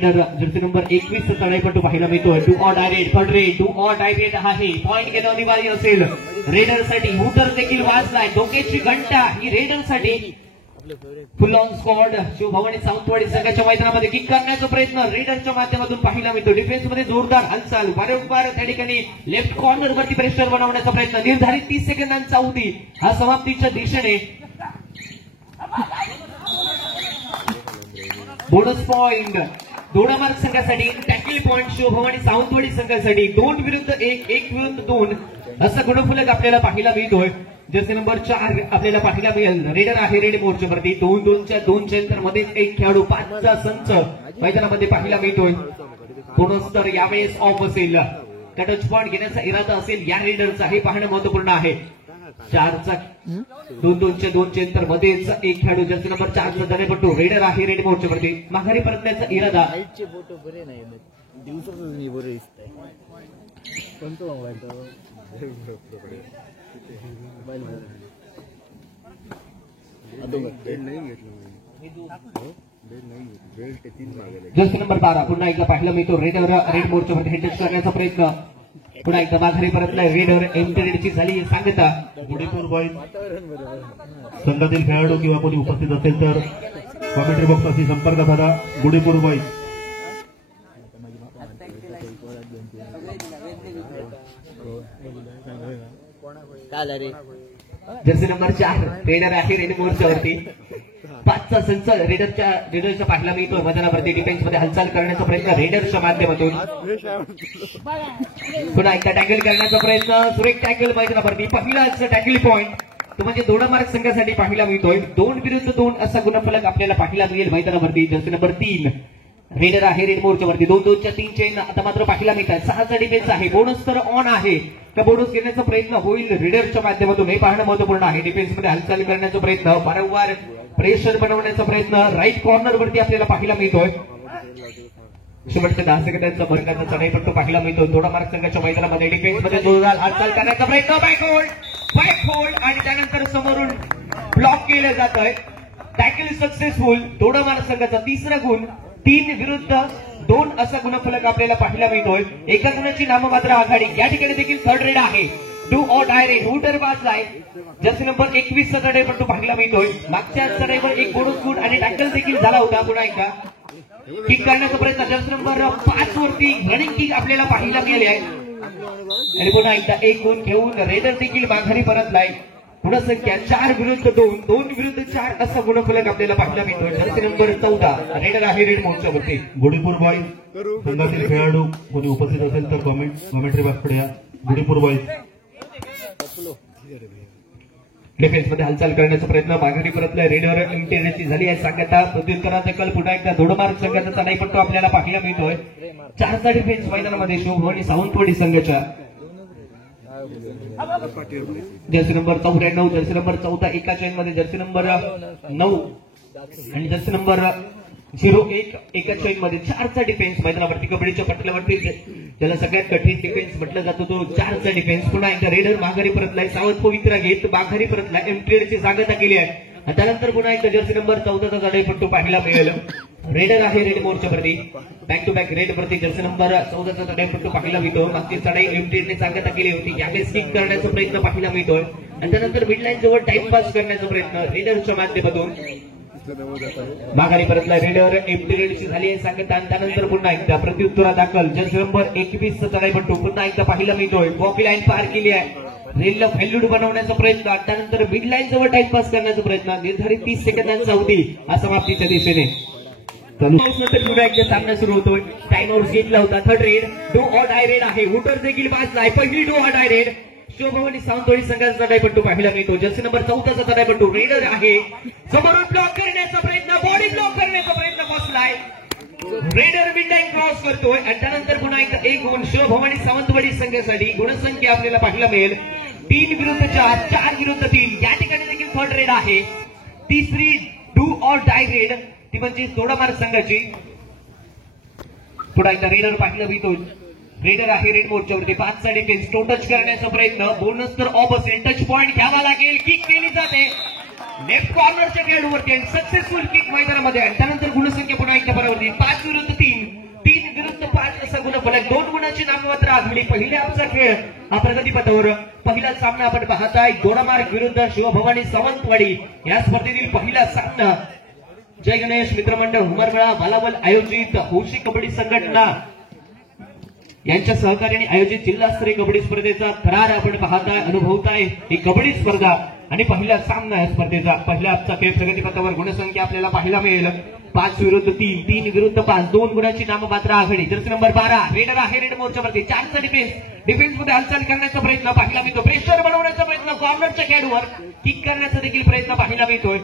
Jersey number 21 चढाईपटू पाहायला मिळतोय. Do or die red, third red, do or die red आहे. Point घेणं अनिवार्य असेल रेडर साठी. हुटर देखील वाजलाय. डोक्याची घंटा ही रेडर साठी. फुल ऑन स्क्वॉड शिवभवानी सावंतवाडी संघाच्या मैदानामध्ये किक करण्याचा प्रयत्न रेडरच्या माध्यमातून पाहायला मिळतो. डिफेन्स मध्ये जोरदार हालचाल. वारंवार त्या ठिकाणी लेफ्ट कॉर्नर वरती प्रेशर बनवण्याचा प्रयत्न. निर्धारित 30 सेकंदांचा अवधी हा समाप्तीच्या दिशेने. बोनस पॉइंट दोडामार्ग संघासाठी. टॅकल पॉइंट शिवभवानी सावंतवाडी संघासाठी. 2 विरुद्ध 1, 1 विरुद्ध 2 असा गुणफलक आपल्याला पाहायला मिळतोय. जर्सी नंबर 4 आपल्याला पाहायला मिळेल. रेडर आहे रेड मोर्चावरती. 2-2च्या 2 सेंटर मध्येच एक खेळाडू 5चा संच मैदानामध्ये पाहायला मिळतोय. बोनस तर यावेळेस ऑफ असेल. टच पॉइंट घेण्याचा इरादा असेल या रेडरचा हे पाहणं महत्वपूर्ण आहे. 4चा 2-2च्या 2 सेंटर मध्येच एक खेळाडू जर्सी नंबर 4चा धनेपट्टू रेडर आहे रेड मोर्चावरती. माघारी परतण्याचा इरादा. जर्सी नंबर 12 पुन्हा एकदा पाहायला मिळतो. रेडर रेड मोर्चावरती हेडटच करण्याचा प्रयत्न. पुन्हा एकदा माघारी परतलाय. रेडर एंटरेडची झाली सांगता. गुडेपूर बॉईज संघातील खेळाडू किंवा कोणी उपस्थित असेल तर कॉमेंट्री बॉक्सशी संपर्क साधा. गुडेपूर बॉईज जर्सी नंबर 4 रेडर आहे रेड मोर्चावरती. 5चा संच रेडरच्या पाहायला मिळतोय मैदानावरती. डिफेन्स मध्ये हालचाल करण्याचा प्रयत्न रेडरच्या माध्यमातून. पुन्हा एकदा टॅकल करण्याचा प्रयत्न. सुरेख टॅकल मैदानावरती. पहिलाच टॅकल पॉइंट तो म्हणजे दोडामार्ग संघासाठी पाहायला मिळतोय. 2 विरुद्ध 2 असा गुणफलक आपल्याला पाहायला मिळेल मैदानावरती. जर्सी नंबर 3 रेडर आहे रेड मोर्चावरती. 2-2च्या 3 चेन आता मात्र पाहायला मिळतात. 6चा डिफेन्स आहे. बोनस तर ऑन आहे का बोनस घेण्याचा प्रयत्न होईल रेडरच्या माध्यमातून हे पाहणं महत्वपूर्ण आहे. डिफेन्स मध्ये हालचाल करण्याचा प्रयत्न. वारंवार प्रेशर बनवण्याचा प्रयत्न राईट कॉर्नर वरती आपल्याला पाहायला मिळतोय. शेवटच्या 10 सेकंदांचा भरकाचा चढाईपट्टू पाहायला मिळतो. दोडामार्ग संघाच्या मैदानामध्ये डिफेन्स मध्ये जोरदार हालचाल करण्याचा प्रयत्न. बॅक होल्ड आणि त्यानंतर समोरून ब्लॉक केलं जात आहे. Tackle successful. दोडामार्ग संघाचा 3रा गुण. 3 विरुद्ध 2 असा गुणफलक आपल्याला पाहायला मिळतोय. एका गुणाची नाममात्र आघाडी. या ठिकाणी देखील थर्ड रेड आहे. Do or die raid. Hooter वाजलाय. जर्सी नंबर 21चा चढाईपट्टू पाहायला मिळतोय. मागच्या चढाईवर एक बोनस गुण आणि टॅकल देखील झाला होता. पुन्हा एकदा किक करण्याचा प्रयत्न. जर्सी नंबर 5 वरती रनिंग किक आपल्याला पाहायला मिळाली आहे. आणि पुन्हा एकदा एक गुण घेऊन रेडर देखील माघारी परतलाय. गुणसंख्या 4 विरुद्ध 2, 2 विरुद्ध 4 असा गुणफलक आपल्याला पाहायला मिळतोय. जर्सी नंबर 14 रेडर आहे रेड मोर्चावरती. गुडेपूर बॉईज संघातील खेळाडू कोणी उपस्थित असेल तर कॉमेंट्री बॉक्सकडे या. गुडेपूर बॉईज डिफेन्स मध्ये हालचाल करण्याचा प्रयत्न. माघारी परतलाय. रेडर इंटेरियरची झाली आहे सांगता. प्रत्युत्तराचा कल. पुन्हा एकदा दोडमार्ग संघाचा चढाईपट्टू आपल्याला पाहायला मिळतोय. 4चा डिफेन्स मैदानामध्ये शिवभवानी सावंतवाडी संघाच्या. जर्सी नंबर 94 जर्सी नंबर 14 एका चेन मध्ये. जर्सी नंबर 9 आणि जर्सी नंबर 01 एका चेन मध्ये. 4चा डिफेन्स मैदानावरती. कबड्डीच्या पटलावरती ज्याला सगळ्यात कठीण डिफेन्स म्हटलं जातो तो 4चा डिफेन्स. पुन्हा एकदा रेडर माघारी परतलाय. सावध पवित्रा घेत माघारी परतलाय. एंट्रीची सांगता केली आहे. त्यानंतर पुन्हा एकदा जर्सी नंबर 14चा चढाईपट्टू पाहायला मिळेल. रेडर आहे रेड मोर्चावरती. बॅक टू बॅक रेड वरती जर्सी नंबर 14चा चढाईपट्टू पाहायला मिळतो. मागची चढाई एमटीने सांगता केली होती. यावेळेस किक करण्याचा प्रयत्न पाहायला मिळतोय. आणि त्यानंतर मिडलाईन जवळ टाइमपास करण्याचा प्रयत्न रेडरच्या माध्यमातून. माघारी परतला. रेडर एमटीची झाली आहे सांगता. त्यानंतर पुन्हा एकदा प्रत्युत्तरा दाखल. जर्सी नंबर 21चा चढाईपट्टू पुन्हा एकदा पाहायला मिळतोय. बॉबी लाईन पार केली आहे. रेलला व्हॅल्यूड बनवण्याचा प्रयत्न. त्यानंतर मिडलाईन जवळ टाइमपास करण्याचा प्रयत्न. निर्धारित 30 सेकंदांचा अवधी हा समाप्तीच्या दिशेने. पुन्हा एकदा सामना सुरू होतोय. टाइम आउट घेतला होता. Third red. Do or die red आहे. हुटर देखील वाजलाय. पहिली do or die red Shivbhavani Sawantwadi संघाचा चढाईपट्टू पाहायला मिळतो. जर्सी नंबर 14चा चढाईपट्टू रेडर आहे. समोरून ब्लॉक करण्याचा प्रयत्न. बॉडी ब्लॉक करण्याचा प्रयत्न बसलाय. रेडर मिडलाईन क्रॉस करतोय. आणि त्यानंतर पुन्हा एकदा एक गुण शिवभवानी सावंतवाडी संघासाठी. गुणसंख्या आपल्याला पाहायला मिळेल 3 विरुद्ध 4, 4 विरुद्ध 3. या ठिकाणी देखील थर्ड रेड आहे. 3री डू ऑर डाय रेड ती म्हणजे दोडामार्ग संघाची. पुन्हा एकदा रेडर पाहिलं मिळतो. रेडर आहे रेड मोर्चावरती. 5चा डिफेन्स. टच करण्याचा प्रयत्न. बोनस तर ऑफ असेल. टच पॉइंट घ्यावा लागेल. किक केली जाते. लेफ्ट कॉर्नरच्या खेळाडूवरती सक्सेसफुल किक मैदानामध्ये. त्यानंतर गुणसंख्या पुन्हा एकदा बरोबर 5 विरुद्ध 3. गुणफलक 2 गुणांची नाममात्र आघाडी. पहिल्या आमचा खेळ हा प्रगतीपथावर. पहिला सामना आपण पाहताय दोडामार्ग विरुद्ध शिवभवानी सावंतवाडी या स्पर्धेतील पहिला सामना. जय गणेश मित्रमंडळ उमरगळा बालावल आयोजित हौशी कबड्डी संघटना यांच्या सहकार्याने आयोजित जिल्हास्तरीय कबड्डी स्पर्धेचा थरार आपण पाहताय, अनुभवताय. ही कबड्डी स्पर्धा आणि पहिला सामना या स्पर्धेचा. पहिला आजचा खेळ प्रगतीपथावर. गुणसंख्या आपल्याला पाहायला मिळेल 5 विरुद्ध 3, 3 विरुद्ध 5, 2 गुणांची नाममात्र आघाडी. जर्सी नंबर 12 रेडर आहे रेड मोर्चावरती. 4चा डिफेन्स मध्ये हालचाल करण्याचा प्रयत्न पाहायला मिळतो. प्रेशर बनवण्याचा प्रयत्न कॉर्नरच्या खेळाडूवर किक करण्याचा देखील प्रयत्न पाहायला मिळतोय.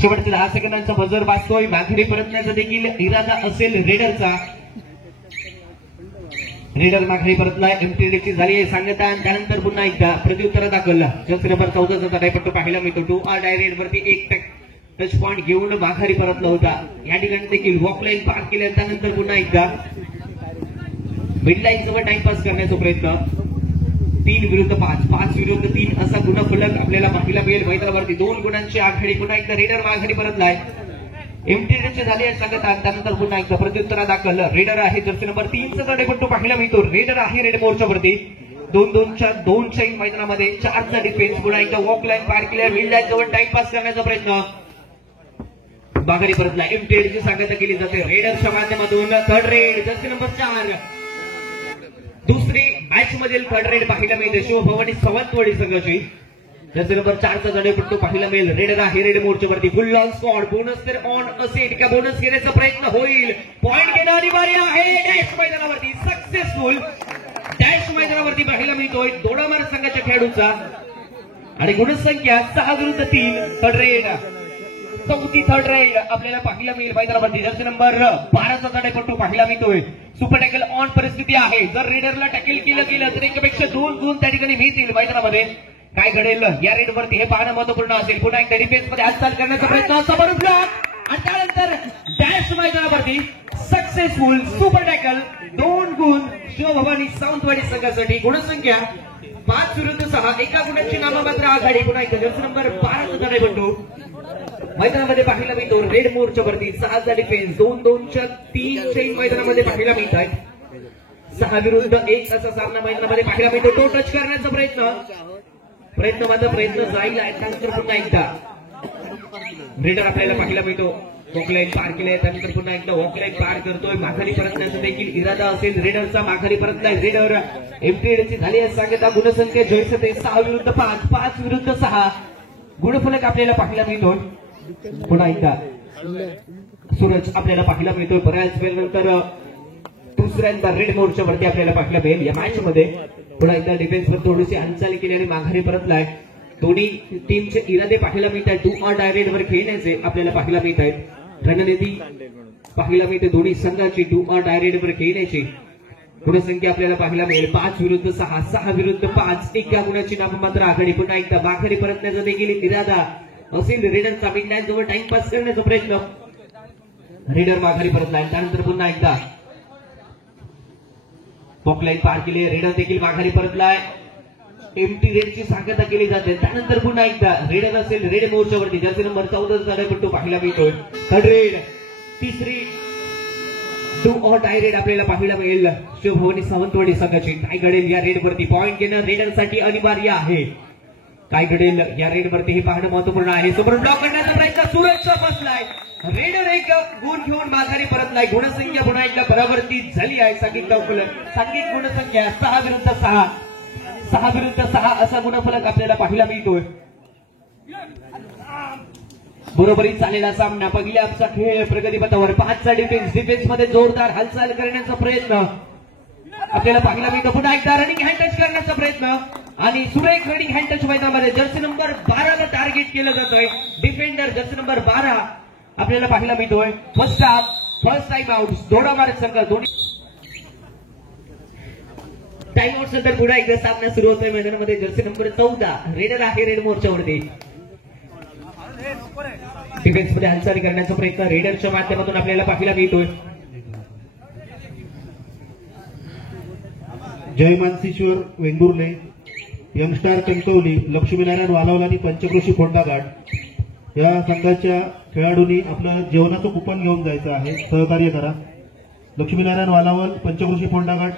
शेवटच्या 10 सेकंदांचा बजर वाजतोय. माघारी परतण्याचा देखील इरादा असेल रेडरचा. रेडर माघारी परतलाय. एमटीडीची झाली आहे सांगता. त्यानंतर पुन्हा एकदा प्रत्युत्तर दाखल. जर्सी नंबर 14चा तडायपट्टू पाहायला मिळतो. 2 ऑर डायरेक्ट वरती एक टच पॉइंट घेऊन माघारी परतला होता. या ठिकाणी देखील वॉक लाईन पार केल्या. त्यानंतर पुन्हा एकदा मिडलाईन जवळ टाइमपास करण्याचा प्रयत्न. 3 विरुद्ध 5, 5 विरुद्ध 3 असा गुणफलक आपल्याला पाहायला मिळेल मैदानावरती. 2 गुणांची आघाडी. पुन्हा एकदा रेडर माघारी परतलाय. एमटीडीचे झाले आहे सांगता. त्यानंतर पुन्हा एकदा प्रत्युत्तरा दाखल. रेडर आहे जर्सी नंबर 3चा तडायपट्टू पाहायला मिळतो. रेडर आहे रेड मोर्चावरती. 2-2च्या 2 चैन मैदानामध्ये 4चा डिफेन्स. पुन्हा एकदा वॉक लाईन पार केल्या. मिडलाईन जवळ टाइमपास करण्याचा प्रयत्न. माघारी परतला. एमटीडीची सांगता केली जाते रेडरच्या माध्यमातून. Third red Jersey number 4. दुसरी मॅच मधील थर्ड रेड पाहायला मिळते शिवभवानी सावंतवाडी संघाची. जर्सी नंबर 4चा तडायपट्टू पाहायला मिळेल. रेडर आहे रेड मोर्चावरती. Full on squad. बोनस तर ऑन असेल का बोनस घेण्याचा प्रयत्न होईल. पॉइंट घेणं अनिवार्य आहे. डॅश मैदानावरती सक्सेसफुल. डॅश मैदानावरती पाहायला मिळतोय दोडामार्ग संघाच्या खेळाडूचा. आणि गुणसंख्या 6 विरुद्ध 3. Third red. चौथी थर्ड रेड आपल्याला पाहायला मिळेल मैदानावरती. जर्सी नंबर 12चा तडायपट्टू पाहायला मिळतोय. सुपर टॅकल ऑन परिस्थिती आहे. जर रेडरला टॅकल केलं गेलं तर एकापेक्षा 2 गुण त्या ठिकाणी मिळतील मैदानामध्ये. काय घडेल या रेडवरती हे पाहणं महत्वपूर्ण असेल. पुन्हा एकदा डिफेन्स मध्ये हालचाल करण्याचा प्रयत्न. समोर ब्लॉक आणि त्यानंतर डॅश मैदानावरती सक्सेसफुल सुपर टॅकल. 2 गुण शिवभवानी सावंतवाडी संघासाठी. गुणसंख्या 5 विरुद्ध 6. एका गुणांची नाममात्र आघाडी. पुन्हा एकदा जर्सी नंबर 12चा तडायपट्टू मैदानामध्ये पाहायला मिळतो. Red मोर्चावरती 6चा defence. 2-2च्या 3 चैन मैदानामध्ये पाहायला मिळत आहेत. 6 विरुद्ध 1 असा सामना मैदानामध्ये पाहायला मिळतो. तो टच करण्याचा प्रयत्न मात्र प्रयत्न जाईल. त्यानंतर पुन्हा एकदा रेडर आपल्याला पाहायला मिळतो. वॉकलाईन पार केले. त्यानंतर पुन्हा एकदा वॉकलाईन पार करतोय. माघारी परतण्याचा देखील इरादा असेल रेडरचा. माघारी परतलाय रेडर. एमटीडीची झाली आहे सांगता. गुणसंख्या जयसे 6 विरुद्ध 5, 5 विरुद्ध 6 गुणफलक आपल्याला पाहायला मिळतो. पुन्हा एकदा सूरज आपल्याला पाहायला मिळतोय. बऱ्याच वेळेनंतर दुसऱ्यांदा रेड मोर्चावरती आपल्याला पाहायला मिळेल या मॅच मध्ये. पुन्हा एकदा डिफेन्सवर थोडीशी हालचाल केली आणि माघारी परतलाय. दोन्ही टीमचे इरादे पाहायला मिळत आहेत. 2 ऑर डायरेक्ट वर खेळण्याचे आपल्याला पाहायला मिळत आहेत. रणनीती पाहायला मिळते दोन्ही संघाची. 2 ऑर डायरेक्ट वर खेळण्याची. गुणसंख्या आपल्याला पाहायला मिळेल 5 विरुद्ध 6, 6 विरुद्ध 5. एका गुणाची नाममात्र आघाडी. पुन्हा एकदा माघारी परतण्याचा देखील इरादा असेल रेडरचा. मिडलाईन जवळ टाइमपास करण्याचा प्रयत्न. रेडर माघारी परतलाय. त्यानंतर पुन्हा एकदा वॉकलाईन पार केली. रेडर देखील माघारी परतलाय. एमटी रेडची सांगता केली जाते. त्यानंतर पुन्हा एकदा रेडर असेल रेड मोर्चावरती. जर्सी नंबर 14चा तडायपट्टू पाहायला मिळतोय. Third red. तिसरी 2 ऑर डाय रेड आपल्याला पाहायला मिळेल शिवभवानी सावंतवाडी संघाची. काय घडेल या रेडवरती. पॉइंट घेणं रेडरसाठी अनिवार्य आहे. काय घडेल या रेडवरती हे पाहणं महत्वपूर्ण आहे. समोर ब्लॉक करण्याचा प्रयत्न सुरजचा फसलाय. रेडर एक गुण घेऊन माघारी परतलाय. गुणसंख्या पुन्हा एकदा परावर्तित झाली आहे. सांघिक गुणसंख्या 6 विरुद्ध 6, 6 विरुद्ध 6 असा गुणफलक आपल्याला पाहायला मिळतोय. बरोबरीत चाललेला सामना. पहिल्या आमचा खेळ प्रगतीपथावर. 5चा डिफेन्स मध्ये जोरदार हालचाल करण्याचा प्रयत्न आपल्याला पाहायला मिळतो. पुन्हा एकदा रनिंग हँड टच करण्याचा प्रयत्न आणि सुरेख रनिंग हँड टच मैदानामध्ये जर्सी नंबर 12ला टार्गेट केलं जातोय. डिफेंडर जर्सी नंबर 12 आपल्याला पाहायला मिळतोय. First half first time out Dodamarg संघ. दोन्ही टाइम आउट नंतर पुन्हा एकदा सामना सुरू होतोय मैदानामध्ये. जर्सी नंबर 14 रेडर आहे रेड मोर्चावरती. डिफेन्स मध्ये हालचाली करण्याचा प्रयत्न रेडरच्या माध्यमातून आपल्याला पाहायला मिळतोय. जय मानसीश्वर वेंगुर्ले, यंगस्टार कणकवली, लक्ष्मीनारायण वालावल आणि पंचक्रोशी फोंडाघाट या संघाच्या खेळाडूंनी आपलं जेवणाचं कुपन घेऊन जायचं आहे. सहकार्य करा. लक्ष्मीनारायण वालावल, पंचकृषी फोंडाघाट,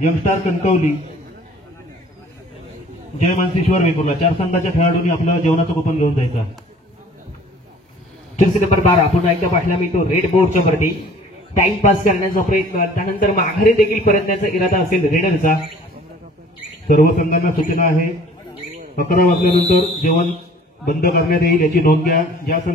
यंगस्टार कणकवली, जय मानसेश्वर वेंगुर्ला. 4 संघाच्या खेळाडूंनी आपलं जेवणाचं कुपन घेऊन जायचं आहे. जर्सी नंबर 12 पुन्हा एकदा पाहायला मिळतो रेड बोर्डच्या वरती. टाइमपास करण्याचा प्रयत्न, त्यानंतर माघारी देखील परतण्याचा इरादा असेल रेडरचा. सर्व संघांना सूचना आहे, 11 वाजल्यानंतर जेवण बंद करण्यात येईल याची नोंद घ्या. ज्या संघ